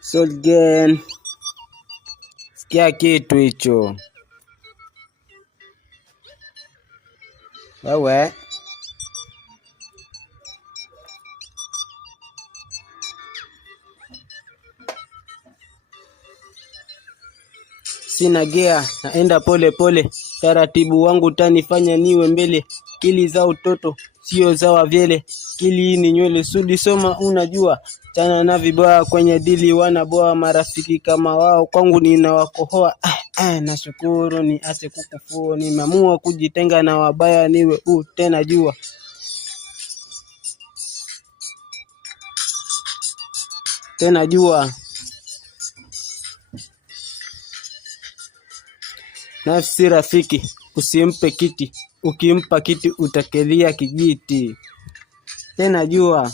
Solgen, sikia kitu hicho wewe. Sina gea, naenda pole pole, taratibu wangu tanifanya niwe mbele. Kili za utoto sio za wavyele, kili ni nywele sudi soma unajua. Chana na vibaya kwenye dili wanaboa, marafiki kama wao kwangu ninawakohoa. Nashukuru ni ache kukufuru, nimeamua kujitenga na wabaya niwe tena jua. Tena jua. Nafsi rafiki, usimpe kiti, ukimpa kiti utakelia kijiti. Tena jua.